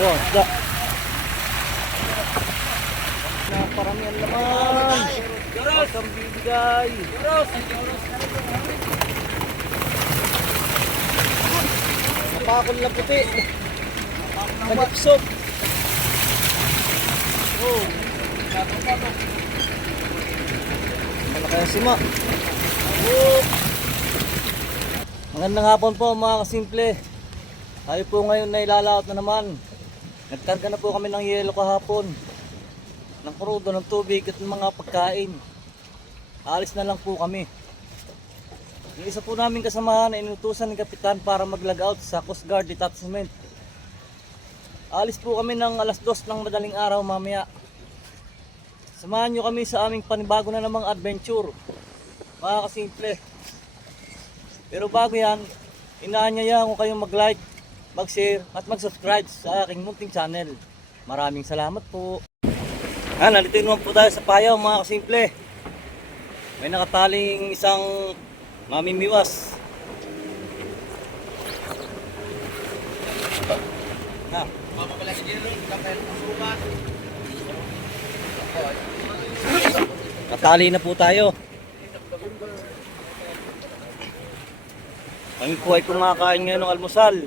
Oh, isda. Naparamihan naman. Huwag kang bibigay. Napakol na puti. Nag-upsok. Oh. Malaki ang sima. Oh. Magandang hapon po mga kasimple. Tayo po ngayon na ilalaot na naman. Nagkarga na po kami ng yelo kahapon, ng krudo, ng tubig at ng mga pagkain. Alis na lang po kami. Yung isa po namin kasamahan na inutusan ng kapitan para mag-log out sa Coast Guard Detachment. Alis po kami ng alas 2 ng madaling araw mamaya. Samahan nyo kami sa aming panibago na namang adventure, mga kasimple. Pero bago yan, inaanyayahan ko kayong mag-like, mag-share at mag-subscribe sa aking munting channel. Maraming salamat po. Nandito naman po tayo sa payaw mga kasimple. May nakataling isang mamimiwas. Natali na po tayo. Kami po ay kumakain ngayon ng almusal.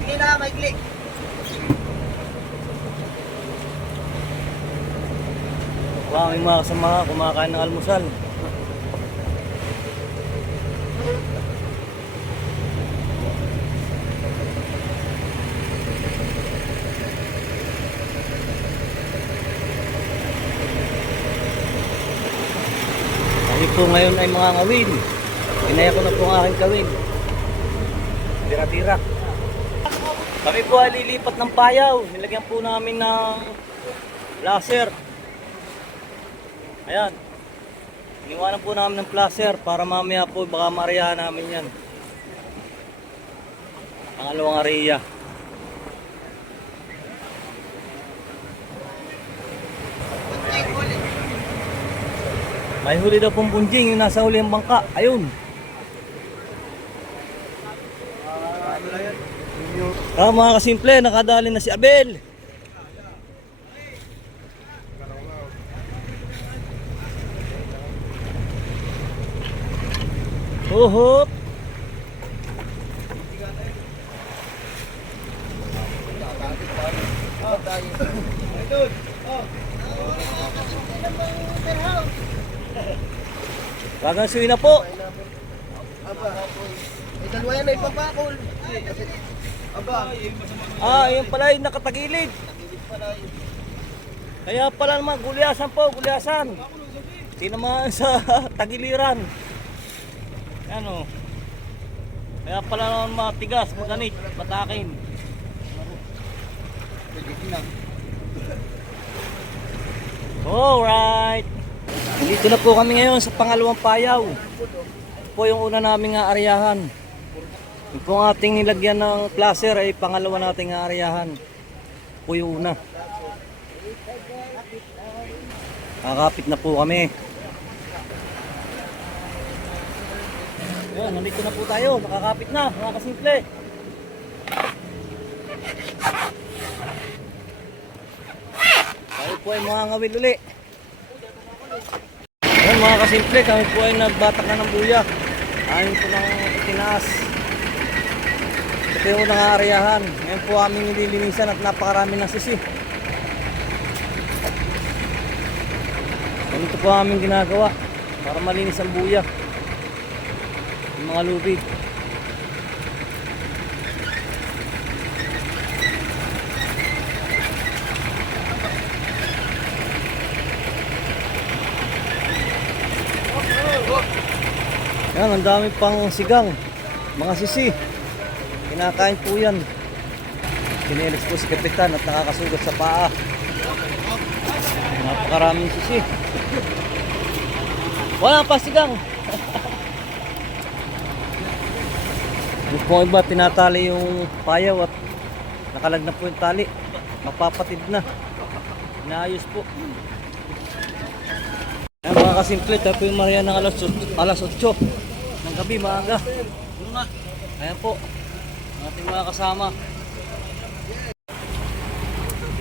Sige na, may click. Aming mga kasama kumakain ng almusal. Kami po ngayon ay mga ngawin. Inaya ko na po ang aking kawin. Tira-tira. Kami po ay lilipat ng payaw. Nilagyan po namin ng laser. Ayan. Iniwanan po namin ng placer para mamaya po baka maariyahan namin yan. Pangalawang ariya. May huli daw pong bunjing yung nasa huli ang bangka. Ayun. Mga kasimple, nakadali na si Abel. Uhop. Wagang suwi na po. May dalawa yan ay papakol. Yun pala yung nakatagilid. Kaya pala naman, gulyasan po, gulyasan. Hindi naman sa tagiliran. Ano? Kaya pala naman matigas, maganit, patakin. Alright. Dito na po kami ngayon sa pangalawang payaw. Ito po yung una naming aaryahan. Yung po ating nilagyan ng placer ay pangalawa nating aaryahan. Ito po yung una. Kakapit na po kami. Ayan, nandito na po tayo. Nakakapit na, mga kasimple. Tayo po ay mga ngawil uli. Ayan mga kasimple, kami po ay nagbatak na ng buya. Ayon po ng itinaas. Ito yung unang aaryahan. Ngayon po aming nililinisan at napakarami ng sisi. Ganito po aming ginagawa para malinis ang buya. Yung mga lubid. Yan, ang dami pang sigang, mga sisi. Kinakain po yan. Kinilis po si kapitan at nakakasugat sa paa. Napakaraming sisi. Wala pa sigang. Yung po iba tinatali yung payaw at nakalag na po yung tali. Mapapatid na. Inaayos po. Ayan mga kasimple, tayo po yung Maria ng alas 8. ng gabi, maaga. Ayan po, ang ating mga kasama.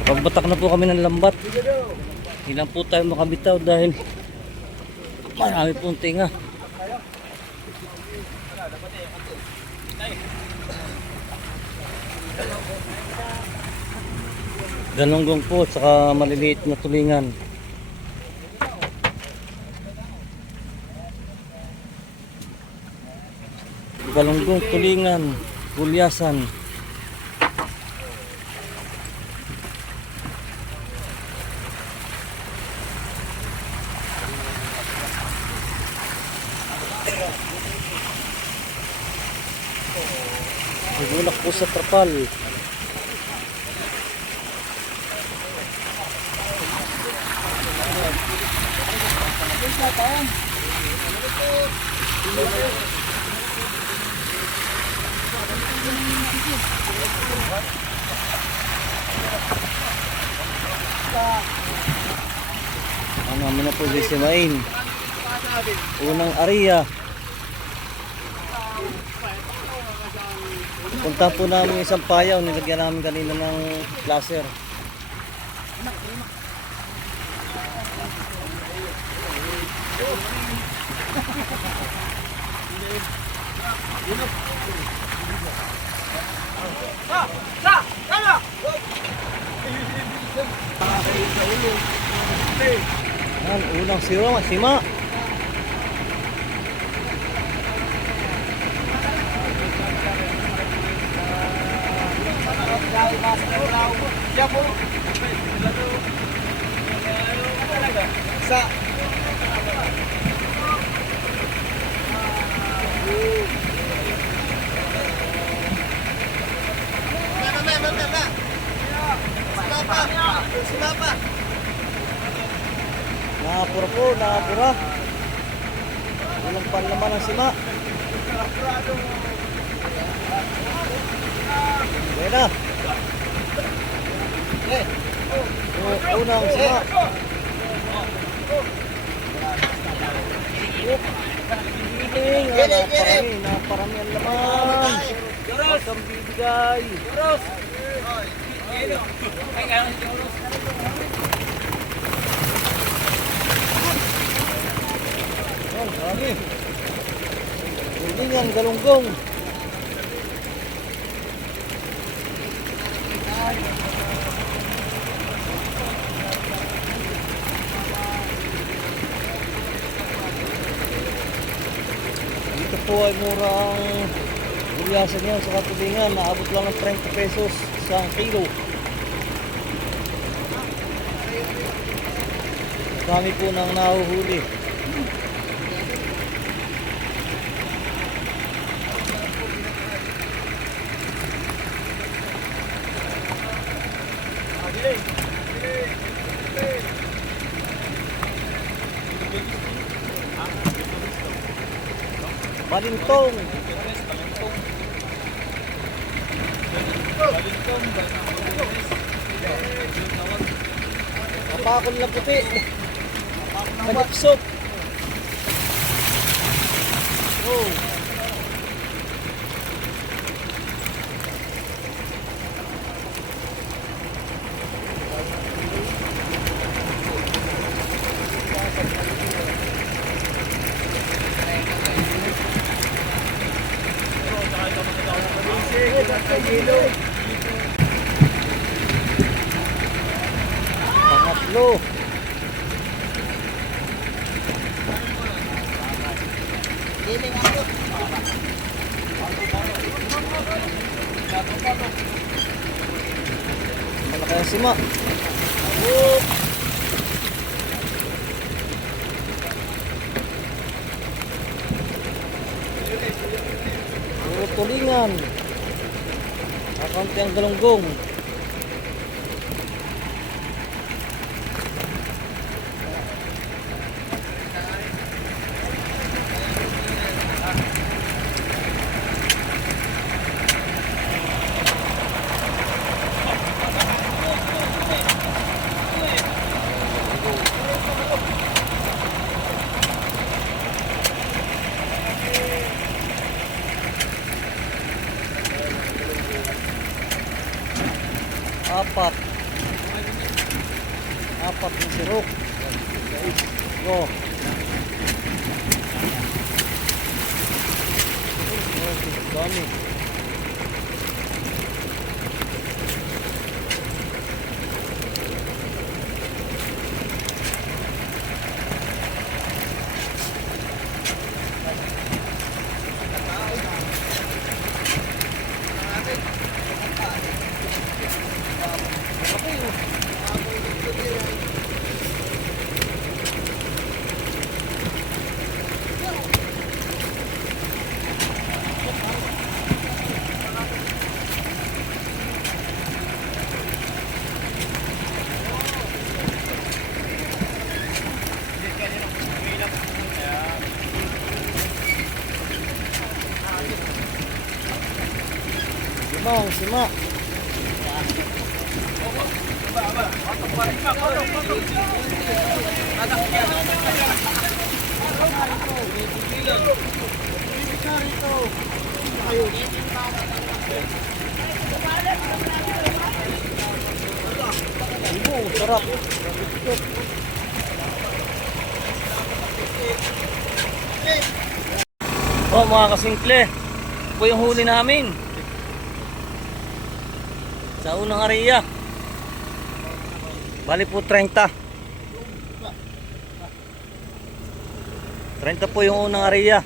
Pagbatak na po kami ng lambat. Hindi lang po tayo makabitaw dahil marami pong tinga. Galunggong po, saka maliliit na tulingan. Galunggong, tulingan, gulyasan. Nagulak po sa trapal. Ang namin na po sisimain. Unang area. Punta po namin isang payaw, nilagyan namin kanina ng laser. Yan, unang sima. Sa. Sumapa. Nakapura po, nakapura. Walang panlaman ng sima. Kaya na. Unang sima. Naparami ang laman. Huwag kang bibigay. Oh, dami. Tulingan, galunggong. Dito po ay murang gulyasan yan sa katulingan. Naabot lang ng 30 pesos isang kilo. Kami po nang nahuhuli. Balintong. Kapakol na puti. Panipsok. Oh. Pangatlo. Malaki ang sima. Oh. Puro tulingan. Kakunti ang galunggong. apat. Apat na sirok. Go. Dami. Sima. Sarap. Oh mga kasimple, po yung huli namin sa unang area. Bali po 30 po yung unang area.